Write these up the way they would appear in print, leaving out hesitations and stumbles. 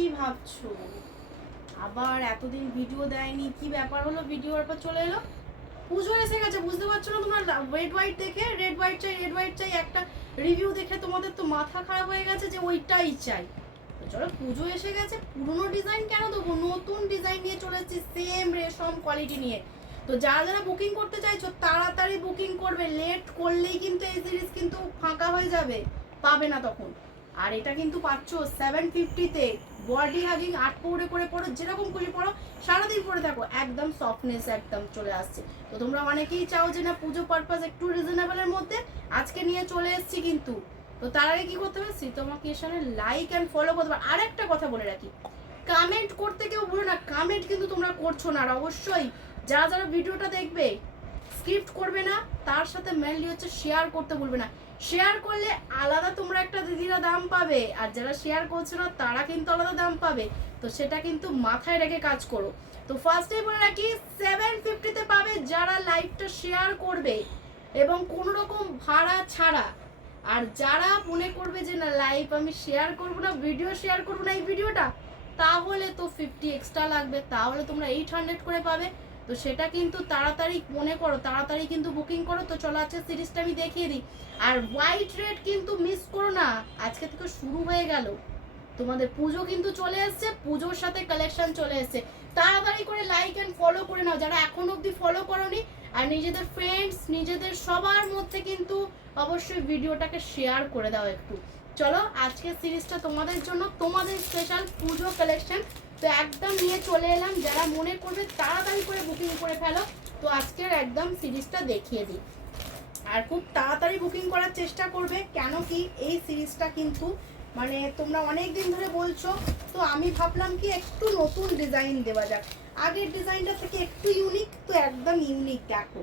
কি ভাবছো আবার এতদিন ভিডিও দেয়নি, কি ব্যাপার হলো? ভিডিওর পর চলে এলো। পুজো এসে গেছে, বুঝতে পারছো না তোমরা? রেড হোয়াইট দেখে রেড হোয়াইট চাই একটা রিভিউ দেখে তোমাদের তো মাথা খারাপ হয়ে গেছে যে ওইটাই চাই। তো চলো, পুজো এসে গেছে, পুরনো ডিজাইন কেন দেবো, নতুন ডিজাইন নিয়ে চলে এসেছি, সেম রেশম কোয়ালিটি নিয়ে। তো যারা যারা বুকিং করতে চাইছো তাড়াতাড়ি বুকিং করবে, লেট করলেই কিন্তু এই সিরিজ কিন্তু ফাঁকা হয়ে যাবে, পাবে না তখন। আর এটা কিন্তু পাচ্ছ 750-তে, বডি হাগিং 8 পৌড়ে করে পড়ো, যেরকম খুশি পড়ো, সারাদিন পরে থাকো, একদম সফটনেস একদম চলে আসছে। তো তোমরা অনেকেই চাও যে না পুজো পারপাস একটু রিজনেবলের মধ্যে, আজকে নিয়ে চলে এসেছি কিন্তু। তো তার আগে কি করতে হবে, শ্রীতমা ক্রিয়েশনে লাইক অ্যান্ড ফলো করতে হবে। আর একটা কথা বলে রাখি, কমেন্ট করতে কেউ ভুলো না, কমেন্ট কিন্তু তোমরা করছো না। আর অবশ্যই যারা যারা ভিডিওটা দেখবে স্ক্রিপ্ট করবে না, তার সাথে মেনলি হচ্ছে শেয়ার করতে ভুলবে না। শেয়ার করলে আলাদা তোমরা একটা দিদিরা দাম পাবে, আর যারা শেয়ার করছো না তারা কিন্তু আলাদা দাম পাবে। তো সেটা কিন্তু মাথায় রেখে কাজ করো। তো ফার্স্টেই বলে রাখি, 750-তে পাবে যারা লাইভটা শেয়ার করবে এবং কোনো রকম ভাড়া ছাড়া। আর যারা মনে করবে যে না লাইভ আমি শেয়ার করবো না, ভিডিও শেয়ার করবো না এই ভিডিওটা, তাহলে তো 50 এক্সট্রা লাগবে, তাহলে তোমরা 800 করে পাবে। তো সেটা কিন্তু তাড়াতাড়ি মনে করো, তাড়াতাড়ি কিন্তু বুকিং করো। তো চলো আজকে সিরিজটা আমি দেখিয়ে দিই। আর হোয়াইট রেড কিন্তু মিস করো না, আজকে থেকে শুরু হয়ে গেল তোমাদের পুজো কিন্তু চলে এসছে, পুজোর সাথে কালেকশন চলে এসছে। তাড়াতাড়ি করে লাইক অ্যান্ড ফলো করে নাও যারা এখন অবধি ফলো করোনি। আর নিজেদের ফ্রেন্ডস, নিজেদের সবার মধ্যে কিন্তু অবশ্যই ভিডিওটাকে শেয়ার করে দাও একটু। চলো আজকের সিরিজটা তোমাদের জন্য, তোমাদের স্পেশাল পুজো কালেকশন। তো একদম নিয়ে চলে এলাম, যারা মনে করবে তাড়াতাড়ি করে বুকিং করে ফেলো। তো আজকের একদম সিরিজটা দেখিয়ে দিই, আর খুব তাড়াতাড়ি বুকিং করার চেষ্টা করবে, কেন কি এই সিরিজটা কিন্তু মানে তোমরা অনেক দিন ধরে বলছো। তো আমি ভাবলাম কি একটু নতুন ডিজাইন দেওয়া যাক, আগের ডিজাইনটা থেকে একটু ইউনিক। তো একদম ইউনিক দেখো,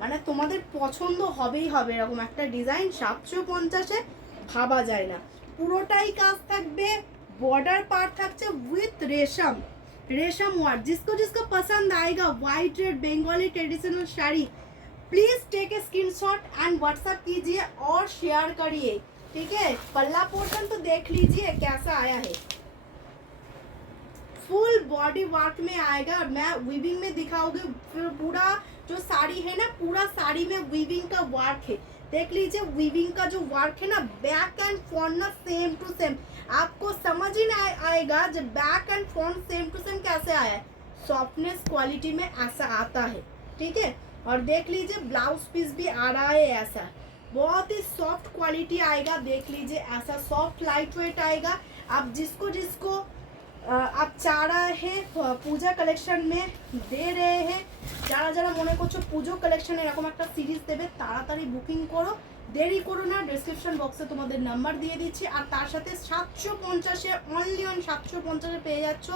মানে তোমাদের পছন্দ হবেই হবে, এরকম একটা ডিজাইন 750-এ ভাবা যায় না। পুরোটাই কাজ থাকবে, बॉर्डर पार्ट থাকছে উইথ রেশম, রেশম ওয়ার্ক। जिसको जिसको पसंद आएगा white red Bengali traditional sari, please take a screenshot and WhatsApp कीजिए और शेयर करिए, ठीक है। पल्ला पोर्शन तो देख लीजिए कैसा आया है, फुल बॉडी वर्क में आएगा। मैं वीविंग में दिखाऊंगी, फिर पूरा जो साड़ी है ना, पूरा साड़ी में वीविंग का वर्क है। देख लीजिए वीविंग का जो वर्क है ना, बैक एंड फ्रंट ना सेम टू सेम, आपको समझ ही नहीं आएगा जब back end front same to same कैसे आया है। सॉफ्टनेस क्वालिटी में ऐसा आता है, ठीक है। और देख लीजिए ब्लाउज पीस भी आ रहा है ऐसा, बहुत ही सॉफ्ट क्वालिटी आएगा। देख लीजिए ऐसा सॉफ्ट लाइट वेट आएगा। आप जिसको जिसको आप चाह रहे हैं पूजा कलेक्शन में दे रहे हैं, যারা যারা মনে করছো পুজো কালেকশনে এরকম একটা সিরিজ দেবে, তাড়াতাড়ি বুকিং করো, দেরি করো না। ডেসক্রিপশন বক্সে তোমাদের নাম্বার দিয়ে দিচ্ছি। আর তার সাথে 750-এ, অনলি অন 750-এ পেয়ে যাচ্ছ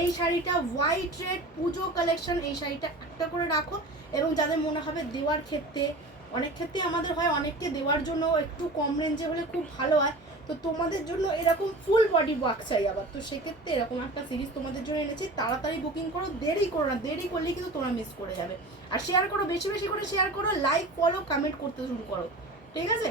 এই শাড়িটা, হোয়াইট রেড পুজো কালেকশন। এই শাড়িটা একটা করে রাখো, এবং যাদের মনে হবে দেওয়ার ক্ষেত্রে, অনেক ক্ষেত্রে আমাদের হয় অনেককে দেওয়ার জন্য একটু কম রেঞ্জে হলে খুব ভালো হয়। তো তোমাদের জন্য এরকম ফুল বডি ওয়ার্ক চাই আবার, তো সেক্ষেত্রে এরকম একটা সিরিজ তোমাদের জন্য এনেছি। তাড়াতাড়ি বুকিং করো, দেরি করো না, দেরি করলেই কিন্তু তোমরা মিস করে যাবে। আর শেয়ার করো, বেশি বেশি করে শেয়ার করো, লাইক ফলো কমেন্ট করতে শুরু করো, ঠিক আছে।